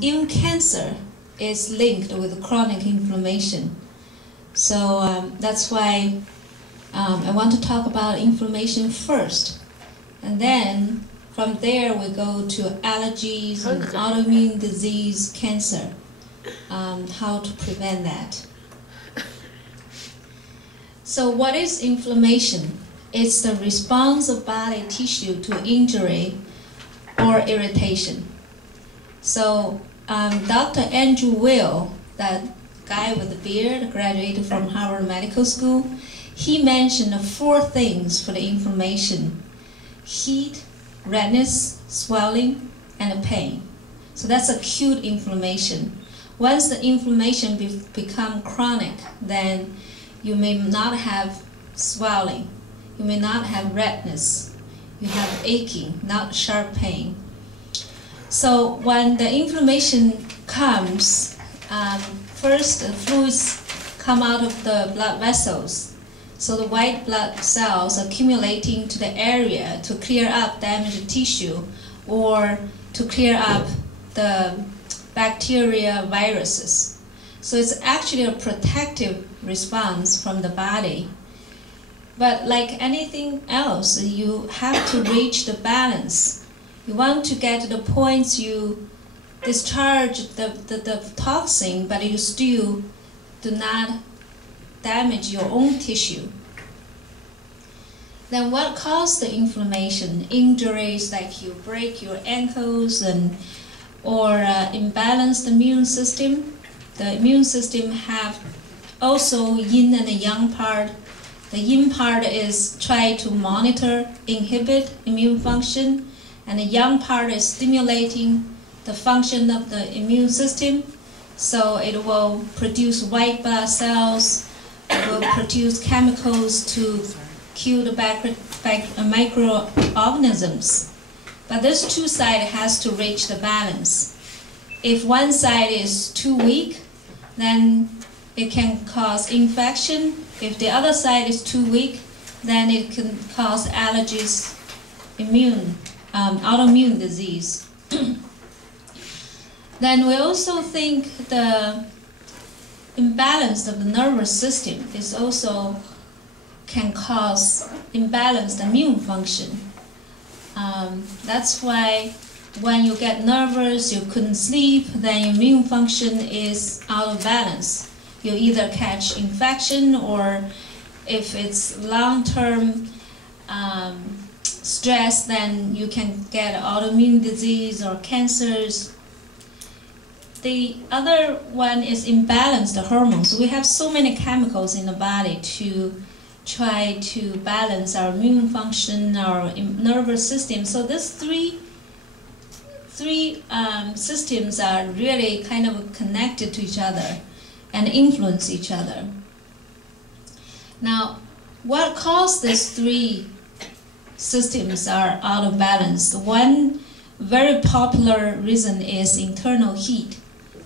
Even cancer is linked with chronic inflammation. So that's why I want to talk about inflammation first. And then from there we go to allergies and autoimmune disease, cancer, how to prevent that. So what is inflammation? It's the response of body tissue to injury or irritation. So Dr. Andrew Weil, that guy with the beard, graduated from Harvard Medical School, he mentioned 4 things for the inflammation: heat, redness, swelling, and pain. So that's acute inflammation. Once the inflammation become chronic, then you may not have swelling, you may not have redness, you have aching, not sharp pain. So when the inflammation comes, first the fluids come out of the blood vessels. So the white blood cells accumulating to the area to clear up damaged tissue or to clear up the bacteria, viruses. So it's actually a protective response from the body. But like anything else, you have to reach the balance. You want to get to the points you discharge the toxin, but you still do not damage your own tissue. Then what causes the inflammation? Injuries like you break your ankles or imbalanced immune system. The immune system have also yin and yang part. The yin part is try to monitor, inhibit immune function, and the yang part is stimulating the function of the immune system. So it will produce white blood cells, it will produce chemicals to kill the microorganisms. But this 2 sides has to reach the balance. If one side is too weak, then it can cause infection. If the other side is too weak, then it can cause allergies, autoimmune disease. Then we also think the imbalance of the nervous system is also can cause imbalanced immune function. That's why when you get nervous, you couldn't sleep, then your immune function is out of balance. You either catch infection, or if it's long-term stress, then you can get autoimmune disease or cancers. The other one is imbalanced hormones. We have so many chemicals in the body to try to balance our immune function, our nervous system. So these three systems are really kind of connected to each other and influence each other. Now, what caused these 3 systems are out of balance? One very popular reason is internal heat.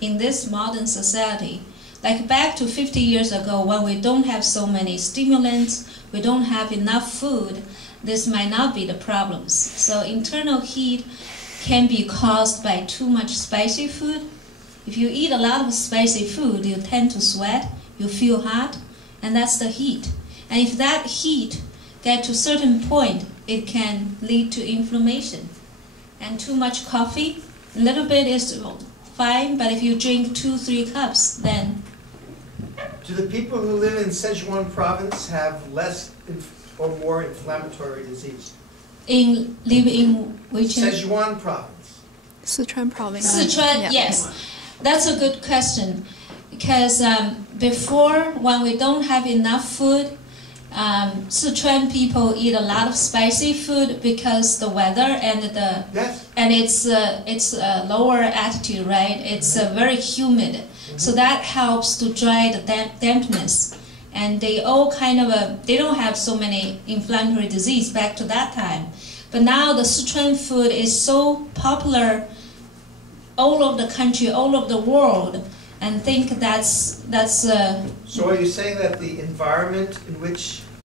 In this modern society, like back to 50 years ago, when we don't have so many stimulants, we don't have enough food, this might not be the problems. So internal heat can be caused by too much spicy food. If you eat a lot of spicy food, you tend to sweat, you feel hot, and that's the heat. And if that heat gets to a certain point, it can lead to inflammation. And too much coffee, a little bit is fine, but if you drink 2-3 cups, then... Do the people who live in Sichuan province have less or more inflammatory disease? Live in which? Sichuan province. Sichuan province. Sichuan, yeah. Yes. That's a good question. Because before, when we don't have enough food, Sichuan people eat a lot of spicy food because the weather and the and it's lower altitude, right? It's very humid, so that helps to dry the dampness. And they all kind of they don't have so many inflammatory disease back to that time. But now the Sichuan food is so popular all over the country, all over the world, and think that's. So are you saying that the environment in which